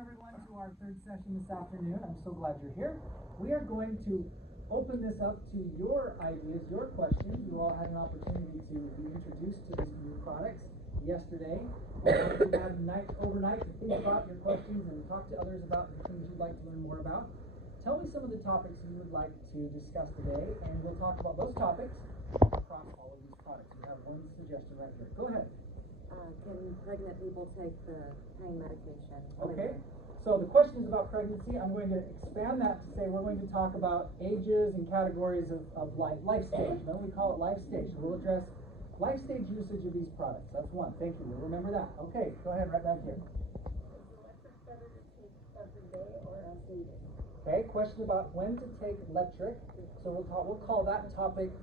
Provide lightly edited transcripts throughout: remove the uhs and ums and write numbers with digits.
everyone to our third session this afternoon. I'm so glad you're here. We are going to open this up to your ideas, your questions. You all had an opportunity to be introduced to these new products yesterday. You had overnight to think about your questions and talk to others about the things you'd like to learn more about. Tell me some of the topics you would like to discuss today, and we'll talk about those topics across all of these products. We have one suggestion right here. Go ahead. Can pregnant people take the pain medication? Okay, so the question is about pregnancy. I'm going to expand that to say we're going to talk about ages and categories of life stage. Then we call it life stage. We'll address life stage usage of these products. That's one. Thank you. We'll remember that. Okay, go ahead right back here. Is electric better to take every day or as needed? Okay, question about when to take electric. So we'll call that topic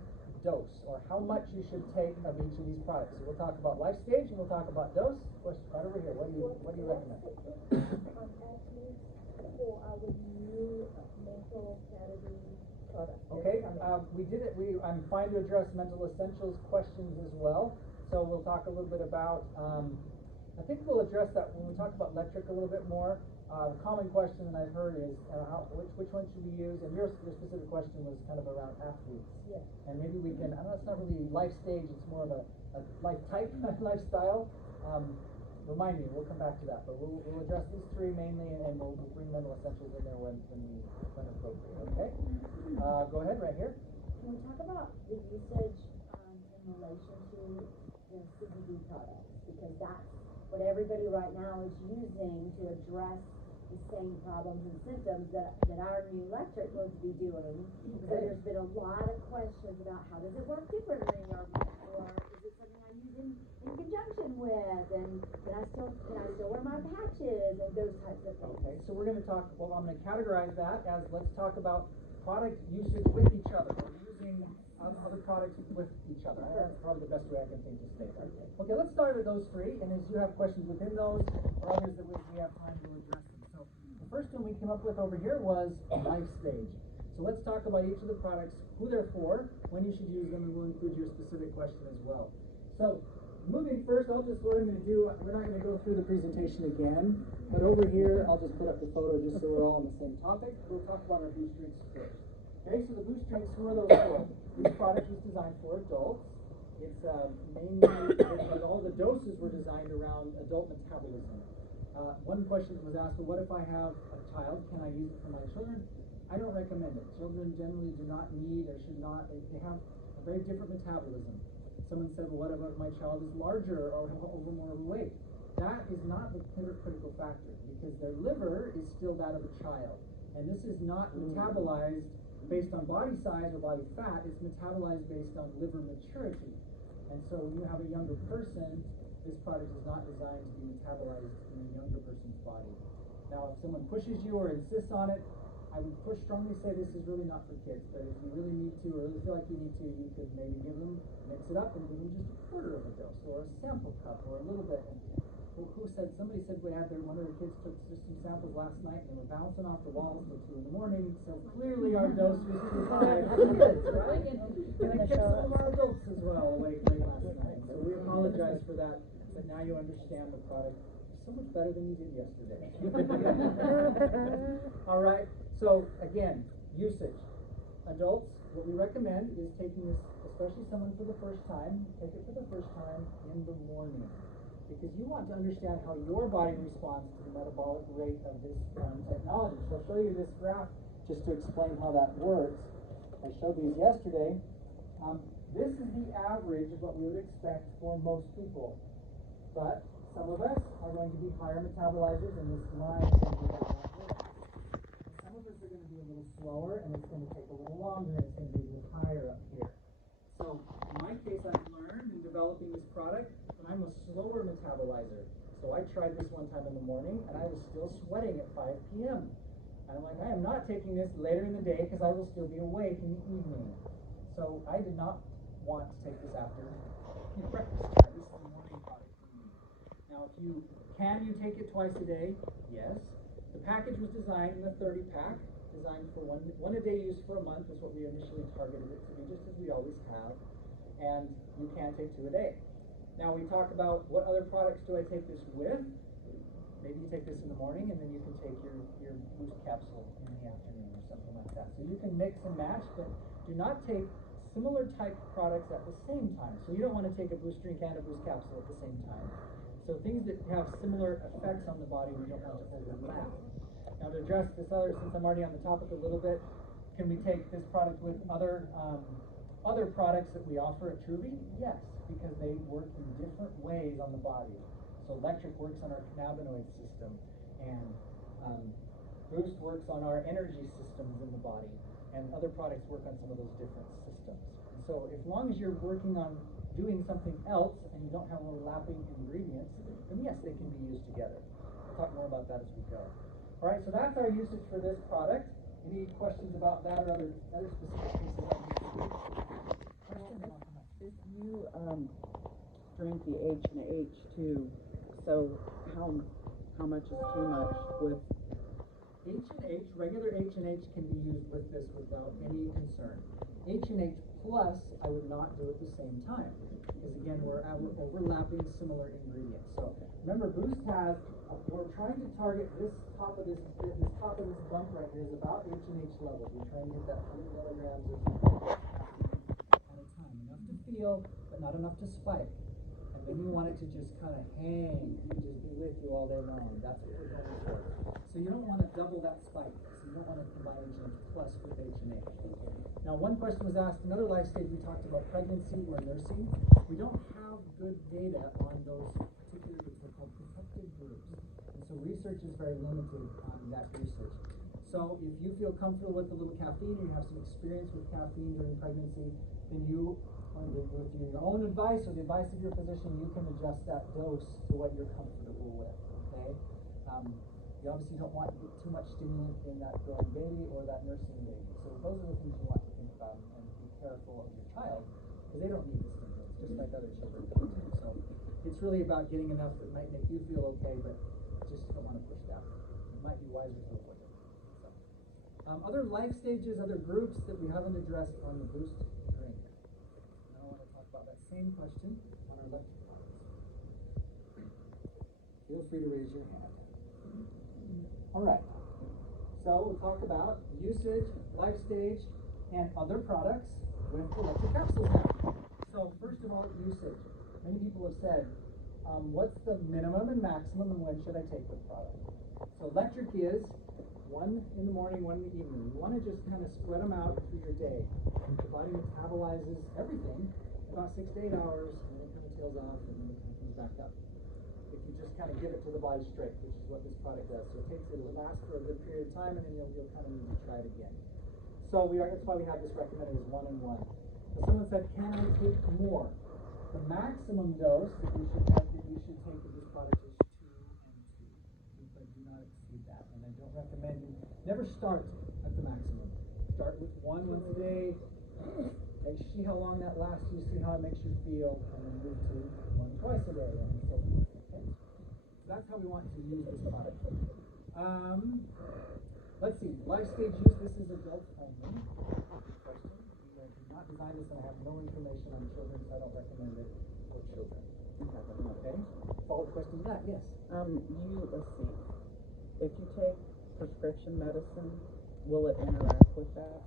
dose, or how much you should take of each of these products. So we'll talk about life stage and we'll talk about dose. Question right over here. What do you recommend? Actually, for our new mental clarity product. Okay, I'm fine to address mental essentials questions as well. So we'll talk a little bit about, I think we'll address that when we talk about electric a little bit more. The common question that I've heard is which one should we use? And your specific question was kind of around athletes. Yes. And maybe we can, I know it's not really life stage, it's more of a life type, lifestyle. Remind me, we'll come back to that. But we'll address these three mainly, and we'll bring mental essentials in there when appropriate. Okay? Go ahead, right here. Can we talk about the usage in relation to the CBD products? Because that's what everybody right now is using to address the same problems and symptoms that our new electric will be doing. So there's been a lot of questions about how does it work differently, or is it something I use in conjunction with, and can I still wear my patches and those types of things. Okay, so we're going to talk, well, I'm going to categorize that as let's talk about product usage with each other, or using other products with each other. That's probably the best way I can think to state that. Okay, let's start with those three, and as you have questions within those, or others that we have time to address them. So the first one we came up with over here was life stage. So let's talk about each of the products, who they're for, when you should use them, and we'll include your specific question as well. So moving first, what I'm going to do, we're not going to go through the presentation again, but over here, I'll just put up the photo just so we're all on the same topic. We'll talk about our boost drinks first. Okay, so the boost drinks, who are those for? This product was designed for adults. It's mainly, all the doses were designed around adult metabolism. One question that was asked, well, what if I have a child? Can I use it for my children? I don't recommend it. Children generally do not need or should not, they have a very different metabolism. Someone said, well, what if my child is larger or more overweight? That is not the critical factor, because their liver is still that of a child. And this is not metabolized based on body size or body fat, it's metabolized based on liver maturity. And so when you have a younger person, this product is not designed to be metabolized in a younger person's body. Now, if someone pushes you or insists on it, I would strongly say this is really not for kids, but if you really need to or really feel like you need to, you could maybe mix it up and give them just a quarter of a dose or a sample cup or a little bit. And somebody said one of their kids took just some samples last night and they were bouncing off the walls till 2 in the morning, so clearly our dose was too high for kids, right? And it kept some of our adults as well awake late last night. So we apologize for that, but now you understand the product so much better than you did yesterday. All right, so again, usage. Adults, what we recommend is taking this, especially someone for the first time, take it for the first time in the morning. Because you want to understand how your body responds to the metabolic rate of this technology. So I'll show you this graph just to explain how that works. I showed these yesterday. This is the average of what we would expect for most people. But some of us are going to be higher metabolizers, and this line is going to be that average. Some of us are going to be a little slower, and it's going to take a little longer, and it's going to be a little higher up here. So in my case, I've learned in developing this product that I'm a slower metabolizer. So I tried this one time in the morning, and I was still sweating at 5 p.m. And I'm like, I am not taking this later in the day because I will still be awake in the evening. So I did not want to take this after breakfast. This is a morning product for me. Now, can you take it twice a day? Yes. The package was designed in a 30-pack. Designed for one a day use for a month is what we initially targeted it to be, just as we always have, and you can take 2 a day. Now we talk about what other products do I take this with. maybe you take this in the morning, and then you can take your boost capsule in the afternoon or something like that. So you can mix and match, but do not take similar type products at the same time. So you don't want to take a boost drink and a boost capsule at the same time. So things that have similar effects on the body, we don't want to overlap. Now to address this other, since I'm already on the topic a little bit, can we take this product with other products that we offer at Truby? Yes, because they work in different ways on the body. So electric works on our cannabinoid system, and boost works on our energy systems in the body, and other products work on some of those different systems. And so as long as you're working on doing something else and you don't have overlapping ingredients, then yes, they can be used together. We'll talk more about that as we go. All right, so that's our usage for this product. Any questions about that or other specific pieces of usage? If you drink the H and H too, so how much is too much with H and H, regular H and H can be used with this without any concern. H and H plus, I would not do at the same time, because again, we're overlapping similar ingredients. So remember, Boost has, we're trying to target this top of this bump right here is about H and H levels. We're trying to get that 100 milligrams of at a time, enough to feel, but not enough to spike. And then you want it to just kind of hang and just be with you all day long. That's what we're going for. So you don't want to double that spike. So you don't want to combine H and H plus with H and H. Now, one question was asked, another life stage we talked about pregnancy or nursing. We don't have good data on those particular groups. They're called protected groups. And so research is very limited on that research. So if you feel comfortable with a little caffeine, or you have some experience with caffeine during pregnancy, then you, with your own advice or the advice of your physician, you can adjust that dose to what you're comfortable with, okay? You obviously don't want too much stimulant in that growing baby or that nursing baby. So those are the things you want to think about and be careful of your child, because they don't need the stimulants, just like other children do. So it's really about getting enough that might make you feel okay, but just don't want to push that. It might be wiser to avoid it. So, other life stages, other groups that we haven't addressed on the Boost drink. Now I want to talk about that same question on our lecture cards. Feel free to raise your hand. All right. So we'll talk about usage, life stage, and other products with electric capsules now. So first of all, usage. Many people have said, what's the minimum and maximum, and when should I take the product? So electric is one in the morning, one in the evening. You want to just kind of spread them out through your day. The body metabolizes everything about 6 to 8 hours, and then it kind of tails off, and then it kind of comes back up. If you just kind of give it to the body straight, which is what this product does. So it'll last for a good period of time, and then you'll kind of need to try it again. So that's why we have this recommended as 1 and 1. So someone said, can I take more? The maximum dose that you should take of this product is 2 and 2. But do not exceed that. And I don't recommend you never start at the maximum. Start with 1 once a day. See how long that lasts. You see how it makes you feel, and then move to 1 twice a day, and so forth. That's how we want to use this product. Let's see, life stage use, this is adults only. Good question. We did not design this, and I have no information on children, so I don't recommend it for children. Okay? Follow-up question to that, yes? let's see, if you take prescription medicine, will it interact with that?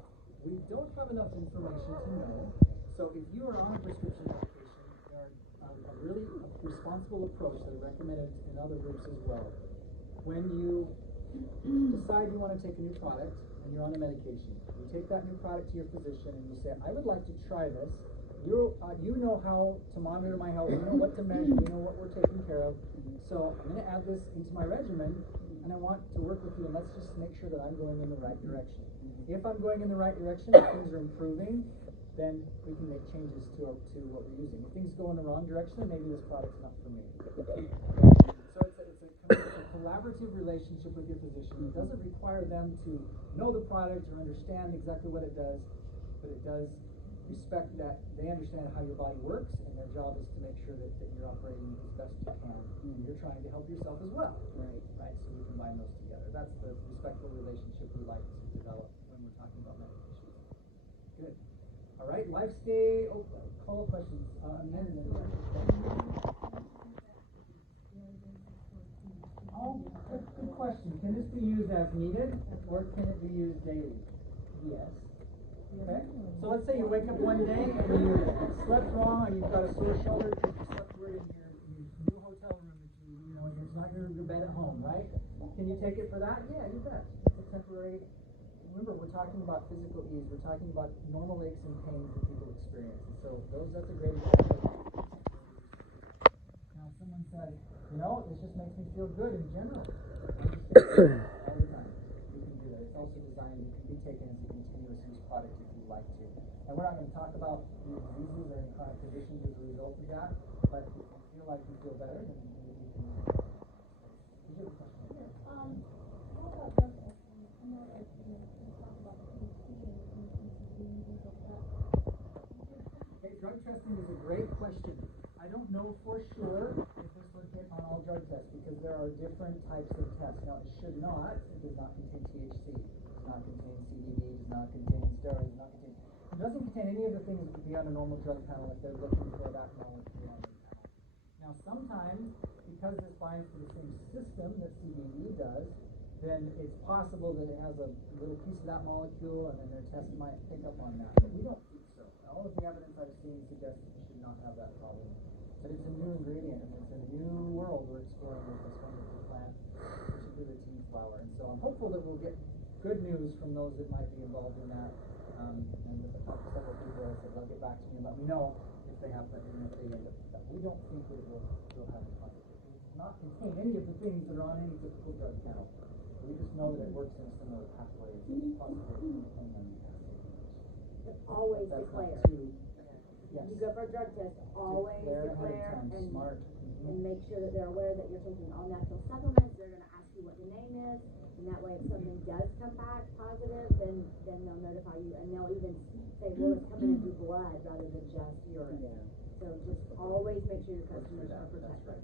We don't have enough information to know. So if you are on a prescription medication, there are a really responsible approach that are recommended in other groups as well. When you decide you want to take a new product and you're on a medication, you take that new product to your physician and you say, I would like to try this. You know how to monitor my health, you know what to measure, you know what we're taking care of. So I'm going to add this into my regimen, and I want to work with you, and let's just make sure that I'm going in the right direction. If I'm going in the right direction, if things are improving, then we can make changes to what we're using. If things go in the wrong direction, then maybe this product's not for me. So it's a collaborative relationship with your physician. It doesn't require them to know the product or understand exactly what it does, but it does respect that they understand how your body works, and their job is to make sure that you're operating as best you can, and you're trying to help yourself as well. Right? So we combine those together. That's the respectful relationship we like to develop when we're talking about medications. Good. All right, life stay. Oh, call questions. Oh, question. Can this be used as needed, or can it be used daily? Yes. Okay? So let's say you wake up one day and you slept wrong and you've got a sore shoulder because you slept weird in your new hotel room that you know, it's not your bed at home, right? Can you take it for that? Yeah, you bet. It's a temporary. Remember, we're talking about physical ease. We're talking about normal aches and pains that people experience. And so that's a great example. Now, someone says, you know, this just makes me feel good in general. All the time. You can do that. It's also designed, it can be taken as a continuous use product if you'd like to. And we're not going to talk about the diseases or any chronic conditions as a result of that, but if you feel like you feel better, then maybe you can. Did you have a question? Yes, how about drug testing? I know that, you talk about the PhD and things like that. Okay, drug testing is a great question. I don't know for sure if this would hit on all drug tests because there are different types of tests. Now, it should not. It does not contain THC. It does not contain CBD. It does not contain steroids. It does not contain. It doesn't contain any of the things that would be on a normal drug panel if they're looking for that molecule on the panel. Now, sometimes because this binds to the same system that CBD does, then it's possible that it has a little piece of that molecule, and then their test might pick up on that. But we don't think so. All of the evidence I've seen suggests that we should not have that problem. But it's a new ingredient, and it's a new world we're exploring with this wonderful plant, particularly tea flower. And so I'm hopeful that we'll get good news from those that might be involved in that. And with a couple several people, I said they'll get back to me and let me know if they have that and if they end up with that. We don't think that it will have a consequence. It does not contain any of the things that are on any typical drug panel. We just know that it works in a similar pathway. It's possible But always declare. Yes. You go for a drug test, always declare and make sure that they're aware that you're taking all natural supplements. They're going to ask you what the name is, and that way if something does come back positive, then they'll notify you, and they'll even say, well, it's coming into blood rather than just urine. Yeah. So just always make sure your customers are protected. That's right.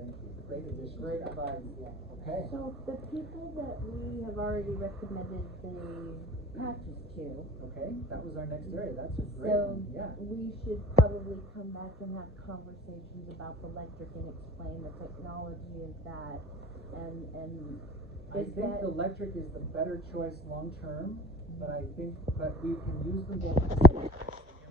Thank you. Great addition. Great advice. Yeah. Okay. So the people that we have already recommended the patches to. Okay, that was our next area. That's a great So one. Yeah. we should probably come back and have conversations about the electric and explain the technology of that. And I think the electric is the better choice long term, but we can use them both. Again,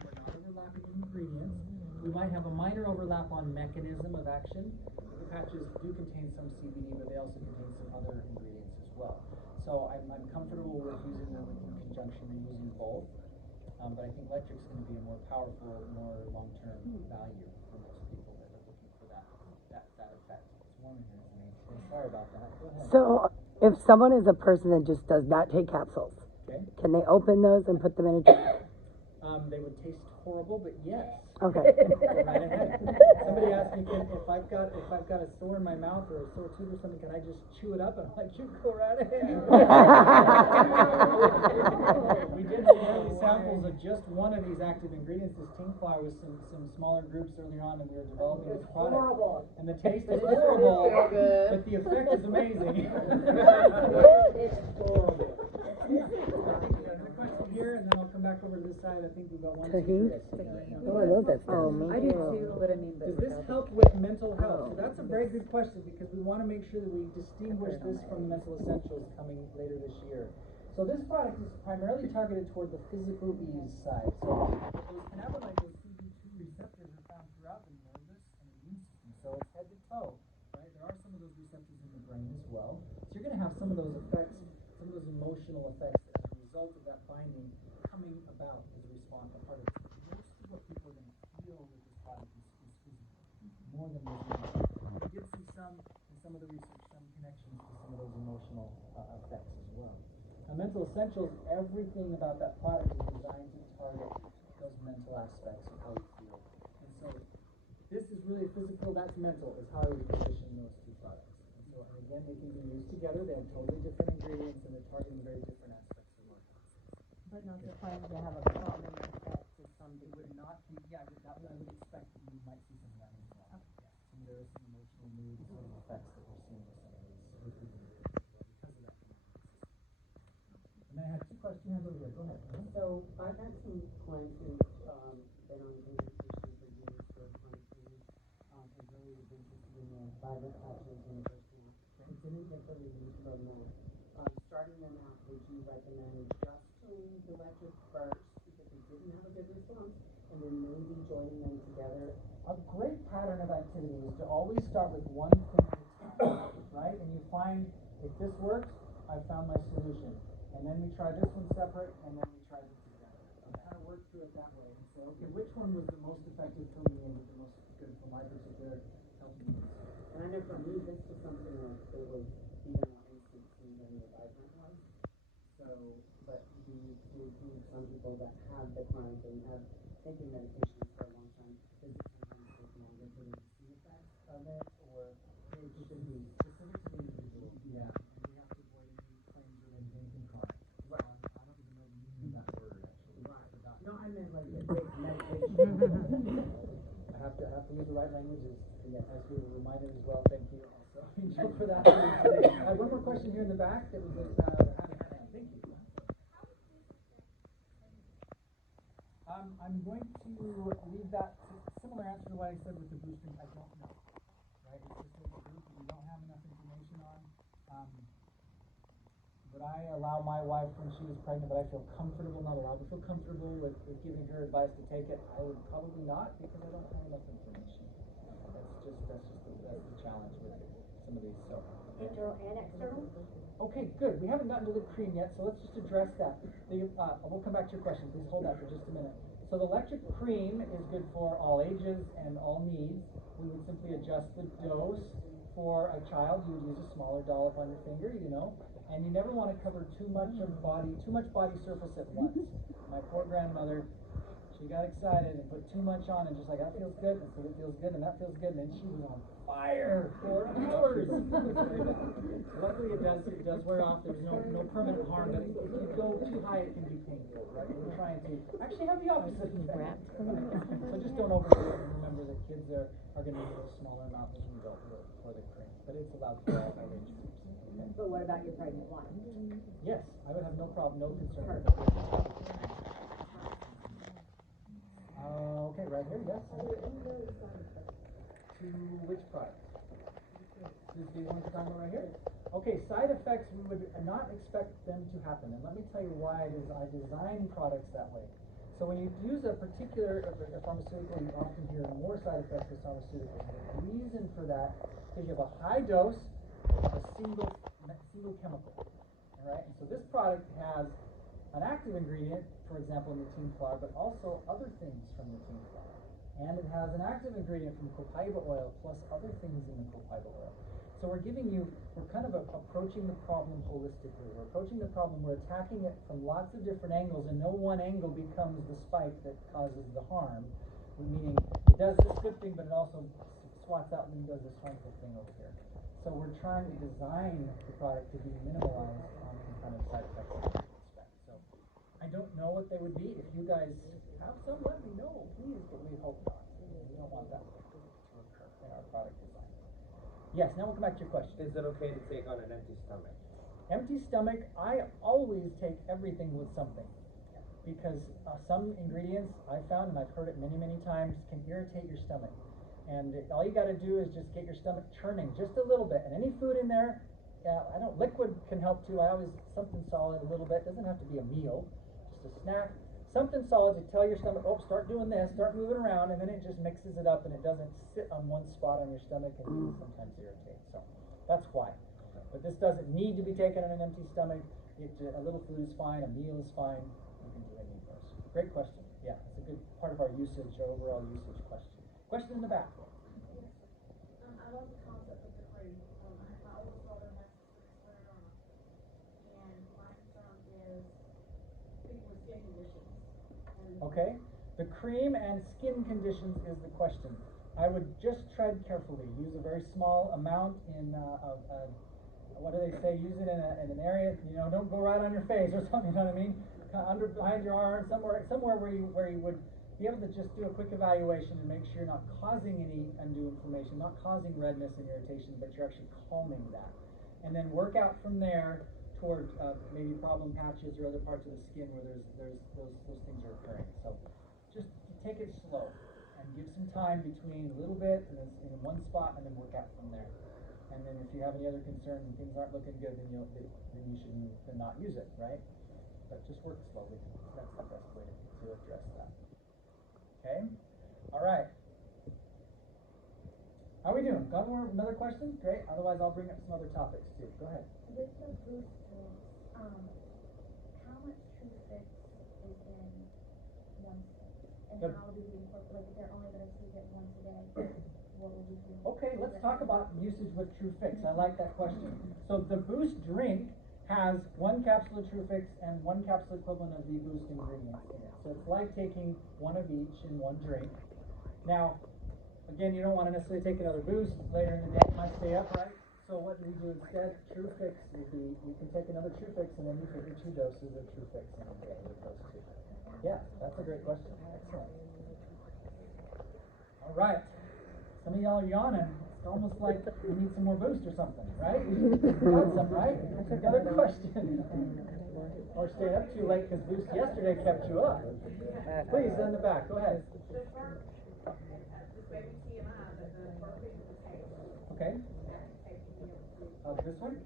we're not overlapping in ingredients. We might have a minor overlap on mechanism of action. The patches do contain some CBD, but they also contain some other ingredients as well. So I'm comfortable with using them in conjunction and using both. But I think electric's going to be a more powerful, more long-term value for most people that are looking for that effect. It's warm in here for me. Sorry about that. Go ahead. So, if someone is a person that just does not take capsules, Okay. can they open those and put them in a jar? They would taste horrible, but yes. Okay. Go right ahead. Somebody asked me if I've got a sore in my mouth or a sore tooth or something, can I just chew it up? And I'm like, you go right ahead. We did some early samples of just one of these active ingredients, this tea flower, with some smaller groups earlier on, and we were developing this product. Horrible. And the taste is horrible, but the effect is amazing. It's horrible. Yeah. Another question here, and then I'll come back over to this side. I think we've got one. Oh, I love that stuff. I do too, but I mean, Does this help with mental health? So that's a very good question because we want to make sure that we distinguish this from the mental essentials coming later this year. So this product is primarily targeted toward the physical ease side. So those cannabinoid, those CB2 receptors are found throughout the nervous and immune system. So it's head to toe, right? There are some of those receptors in the brain as well. So you're going to have some of those effects, some of those emotional effects as a result of that binding coming about as a response, a part of it. Most of what people are going to feel with this product is physical, more than what we did see some in some of the research, some connections to some of those emotional effects as well. Now, mental essentials, everything about that product is designed to target those mental aspects of how you feel. And so this is really physical, that's mental, is how I would position those two products. And so, and again, they can be used together. They have totally different ingredients, and they're targeting very different aspects of life. But not surprised to have a common effect to some It would not be, yeah, I would expect that you might see some of that as well. Yeah. And there is some emotional mood sort of effects that we're seeing with some of these ingredients as well because of that connected system. And then I had two questions over here. Go ahead. So I've had some clients who've been on medication for years for chronic pain, and really was interested in the vibrant patches in the first half. didn't get the relief from that. Starting them out, would you recommend just doing the electric first because they didn't have a good response, and then maybe joining them together? A great pattern of activity is to always start with one thing at a time, right? And you find, if this works, I found my solution. And then we try this one separate, and then we try them together. And kind of work through it that way and say, okay, which one was the most effective for me and the most good for my particular health needs? And I know for me, this was something that it was even more instant than the vibrant was. So, but we some people that have the chronic and have taken medications for a long time, does it sometimes take longer for them to see effects of it, or it should be specific to the individual? Yeah, and we have to avoid any claims related to anything chronic. Right. I don't even know the meaning of that word, actually. Right. No, I meant like a big medication. I have to use the right languages. Yes, as we were reminded as well. Thank you also, Angel, for that. I have one more question here in the back that was had her hand. Thank you. I'm going to leave that similar answer to what I said with the boostering. I don't know. Right? It's just a group that we don't have enough information on. Would I allow my wife when she was pregnant, but I feel comfortable, not allowed to feel comfortable with giving her advice to take it? I would probably not because I don't have enough information. That's the challenge with some of these. So Internal and external? okay, good. We haven't gotten to the cream yet, so let's just address that. We'll come back to your question. Please hold that for just a minute. So the electric cream is good for all ages and all needs. We would simply adjust the dose. For a child, you would use a smaller dollop on your finger, and you never want to cover too much body surface at once. My poor grandmother, she got excited and put too much on, and just like, that feels good, and so it feels good, and that feels good, and then she was on fire for hours. Luckily, it does wear off. There's no permanent harm, but if you go too high, it can be painful, right? We're trying to actually have the opposite effect. So just don't overdo it, and remember that kids are going to need a smaller amount than we don't for the cream, but it's allowed for all age groups. Okay? But what about your pregnant wife? Yes, I would have no problem, no concern. Okay, right here, yes. To which product? This is the one we're talking about right here? Okay, side effects, we would not expect them to happen. And let me tell you why I design products that way. So when you use a particular pharmaceutical, you often hear more side effects with pharmaceuticals. The reason for that is you have a high dose of a single chemical. All right? And so this product has an active ingredient, for example, lutein flour, but also other things from lutein flour. And it has an active ingredient from copaiba oil plus other things in the copaiba oil. So we're kind of approaching the problem holistically. We're approaching the problem, we're attacking it from lots of different angles, and no one angle becomes the spike that causes the harm. Meaning, it does this good thing, but it also swats out and does this harmful thing over here. So we're trying to design the product to be minimalized on any kind of side effects that you expect. So I don't know what they would be. If you guys have some, let me know, please, but we hope not. We don't want that to occur in our product design. Yes, now we'll come back to your question. Is it okay to take on an empty stomach? Empty stomach, I always take everything with something. Because some ingredients I found, and I've heard it many, many times, can irritate your stomach. And all you got to do is just get your stomach churning just a little bit. And any food in there, liquid can help too. Something solid a little bit. Doesn't have to be a meal, just a snack. Something solid to tell your stomach, oh, start doing this, start moving around, and then it just mixes it up and it doesn't sit on one spot on your stomach and sometimes irritate. So that's why. But this doesn't need to be taken on an empty stomach. A little food is fine, a meal is fine. You can do any of those. Great question. Yeah, it's a good part of our usage, our overall usage question. Question in the back. I love the concept of the cream. My oldest daughter has scleroderma, and my concern is people with skin conditions. Okay, the cream and skin conditions is the question. I would just tread carefully. Use a very small amount in what do they say? Use it in an area. Don't go right on your face or something. You know what I mean? Behind your arm, somewhere where you would be able to just do a quick evaluation and make sure you're not causing any undue inflammation, not causing redness and irritation, but you're actually calming that. And then work out from there toward maybe problem patches or other parts of the skin where those things are occurring. So just take it slow and give some time between a little bit and then in one spot and then work out from there. And then if you have any other concerns and things aren't looking good, then you should not use it, right? But just work slowly. That's the best way to address that. Okay? All right. How are we doing? Got another question? Great. Otherwise, I'll bring up some other topics too. Go ahead. With the boost drinks, how much true fix is in one stick? And Good. how do we incorporate, if they're only gonna take it once a day, what would we do? Okay, let's talk about usage with True Fix. I like that question. So the Boost drink has 1 capsule of True Fix and 1 capsule equivalent of the Boost ingredients in it. So it's like taking one of each in one drink. Now, again, you don't want to necessarily take another Boost later in the day. It might stay up, right? So what do we do instead? True Fix would be, you can take another True Fix and then you take your 2 doses of True Fix in a day with those 2. Yeah, that's a great question. Excellent. All right. Some of y'all are yawning. It's almost like we need some more Boost or something, right? Got some, right? Another question. Or stay up too late because Boost yesterday kept you up. Please, in the back, go ahead. Okay. This one?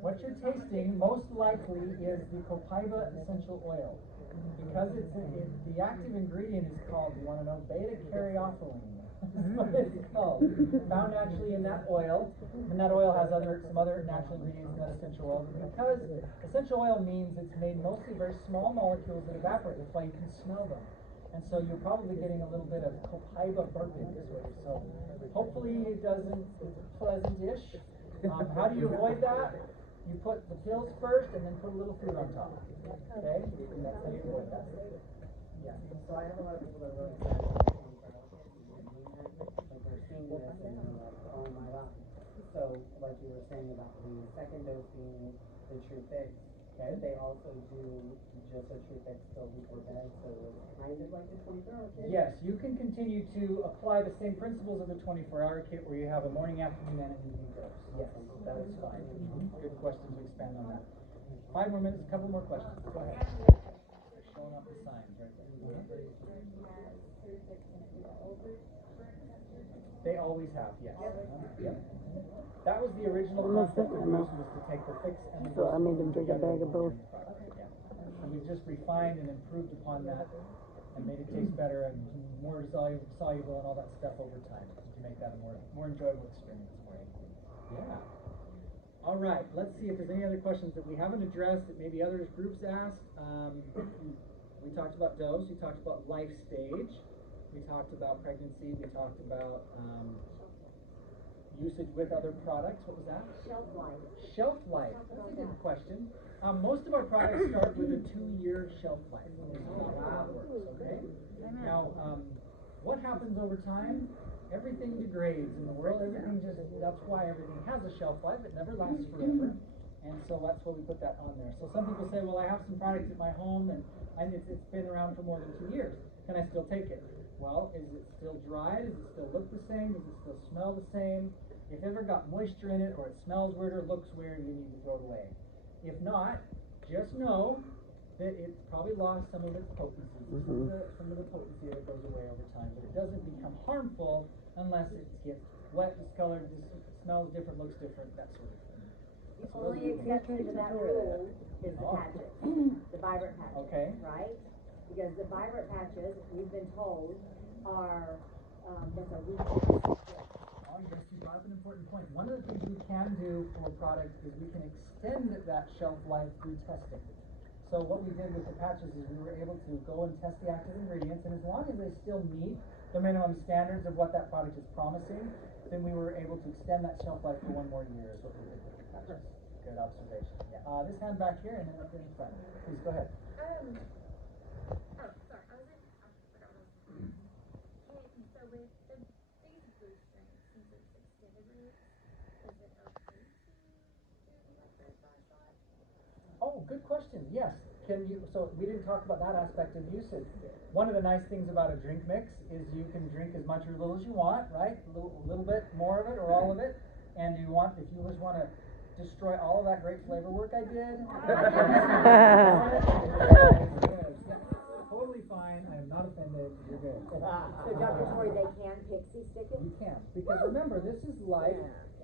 What you're tasting most likely is the copaiba essential oil. Because the active ingredient is called, you want to know, beta-caryophyllene. That's what it's called. Found naturally in that oil. And that oil has some other natural ingredients in that essential oil. Because essential oil means it's made mostly very small molecules that evaporate. That's why you can smell them. And so you're probably getting a little bit of copaiba burping this way. So hopefully it's pleasant-ish. How do you avoid that? You put the pills first and then put a little fruit on top. Okay? And that's how you avoid that. Yeah. So I have a lot of people that are really excited about like they're seeing this and they're like, oh my god. So like you were saying about the second dose being the True Fix, okay, they also do just a True Fix till before bed, so it's kind of like the 24-hour kit. Yes, you can continue to apply the same principles of the 24-hour kit where you have a morning, afternoon, and an evening dose. Yes, that is fine. Good question to expand on that. 5 more minutes, a couple more questions. Go ahead. They're showing up the signs right there. They always have, yes. Yep. That was the original concept of Boost, was to take the fix and the So I made them drink a bag of both. Yeah. And we've just refined and improved upon that and made it taste better and more soluble and all that stuff over time to make that a more enjoyable experience for you. Yeah. All right, let's see if there's any other questions that we haven't addressed that maybe other groups asked. We talked about dose, we talked about life stage, we talked about pregnancy, we talked about usage with other products. What was that? Shelf life. Shelf life. That's a good question. Most of our products start with a 2-year shelf life. This is how that works, okay? Now, what happens over time? Everything degrades in the world. That's why everything has a shelf life. It never lasts forever. And so that's why we put that on there. So some people say, well, I have some products at my home and it's been around for more than 2 years. Can I still take it? Well, is it still dry? Does it still look the same? Does it still smell the same? If it ever got moisture in it or it smells weird or looks weird, you need to throw it away. If not, just know that it's probably lost some of its potency. Some of the potency that goes away over time, but it doesn't become harmful unless it gets wet, discolored, smells different, looks different, that sort of thing. The only exception to that rule is the patches, the vibrant patches, Okay. right? Because the vibrant patches, we've been told, are, that's a retail. Oh, yes, you brought up an important point. One of the things we can do for products is we can extend that shelf life through testing. So what we did with the patches is we were able to go and test the active ingredients, and as long as they still meet the minimum standards of what that product is promising, then we were able to extend that shelf life for 1 more year is what we did with the patches. Good observation. Yeah. This hand back here and then up in front. Please go ahead. Sorry, I forgot what I was saying. So with these boost drinks, since it's extended release, is it okay to do like the shot? Oh, good question. Yes. So we didn't talk about that aspect of usage. One of the nice things about a drink mix is you can drink as much or little as you want, right? A little bit more of it or all of it. And if you just want to destroy all of that great flavor work I did, totally fine. fine, I am not offended, you're good. So Dr. Tory, they can pixie stick it? You can, because remember, this is like,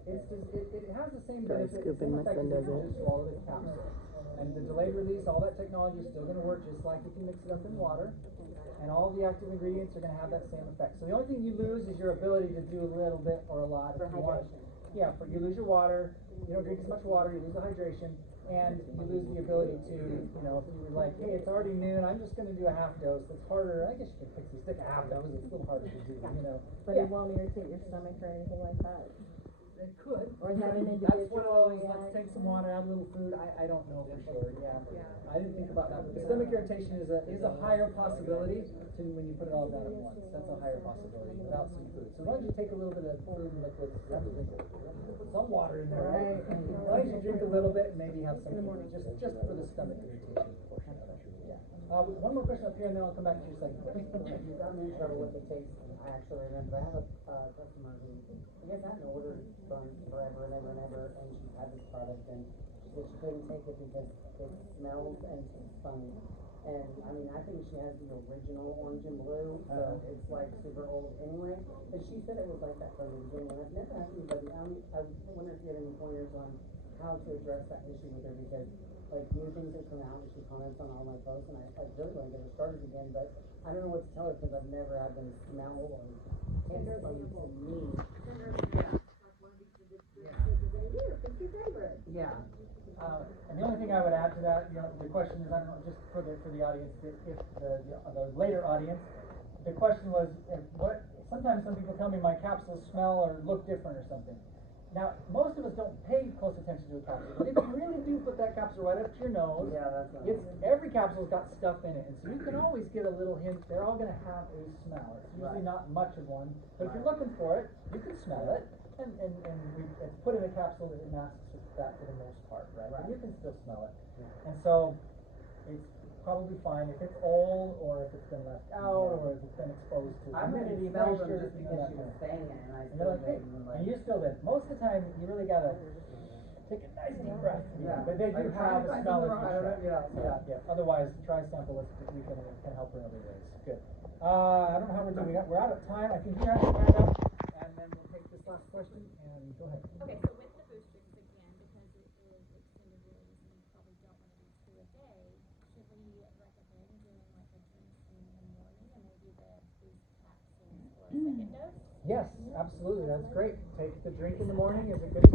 it has the same Dry benefit, scooping, same my effect son as does if you it. just swallow the capsule. And the delayed release, all that technology is still gonna work just like if you mix it up in water. And all the active ingredients are gonna have that same effect. So the only thing you lose is your ability to do a little bit or a lot. For if you want. hydration. Yeah, you lose your water, you don't drink as much water, you lose the hydration, and you lose the ability to, you know, if you were like, hey, it's already noon, I'm just gonna do a half dose, it's harder, I guess you could pixie stick a half dose, it's a little harder to do, you know. But it won't irritate your stomach or anything like that. It could. Or is that an That's one of individual those, let's take some water, add a little food, I don't know for sure, yeah. Yeah. I didn't think about that, but the stomach irritation is a higher possibility to when you put it all down at once, that's a higher possibility without some food. So why don't you take a little bit of food and liquids, you have to drink it, put some water in there, right? Why don't you drink a little bit and maybe have some food, just for the stomach irritation portion of it, yeah. One more question up here and then I'll come back to your second question. You got me in trouble with the taste. I actually remember I have a customer who I guess I hadn't ordered from forever and ever and ever, and she had this product and she said she couldn't take it because it smells and tastes funny. And I mean, I think she has the original orange and blue, so it's like super old anyway. But she said it was like that from the beginning, and I've never asked anybody. I wonder if you had any pointers on how to address that issue with her, because like new things have come out and she comments on all my posts, and I really want to get her started again, but I don't know what to tell her because I've never had them smell or taste funny to me. Yeah. And the only thing I would add to that, you know, the question is, I don't know, just for the audience, if the later audience, the question was, sometimes some people tell me my capsules smell or look different or something. Now, most of us don't pay close attention to a capsule, but if you really do put that capsule right up to your nose, Yeah, that's what every capsule's got stuff in it, and so you can always get a little hint. They're all going to have a smell. It's usually not much of one, but if you're looking for it, you can smell it, and it's put in a capsule that it masks that for the most part, right? But you can still smell it, and so it's probably fine if it's old, or if it's been left out, or if it's been exposed to I went and humidity, smelled them moisture, just you know, because that she kind was of saying it, and I and still you're like, hey, did. And and you still did. Most of the time, you really gotta take a nice deep breath. Yeah. But they do I have a tried smell to if you remember, try. yeah. Otherwise, try sample us. We can help her in other ways. Good. I don't know how we're doing. We're out of time. I can hear your hand up, and then we'll take this last question. And go ahead. Okay, so with the boost drinks again, because it is extended release and you probably don't want to do 2 a day, should we recommend doing like a drink in the morning and maybe the boost capsules for a second dose? Yes, absolutely. That's great. Take the drink in the morning is a good time.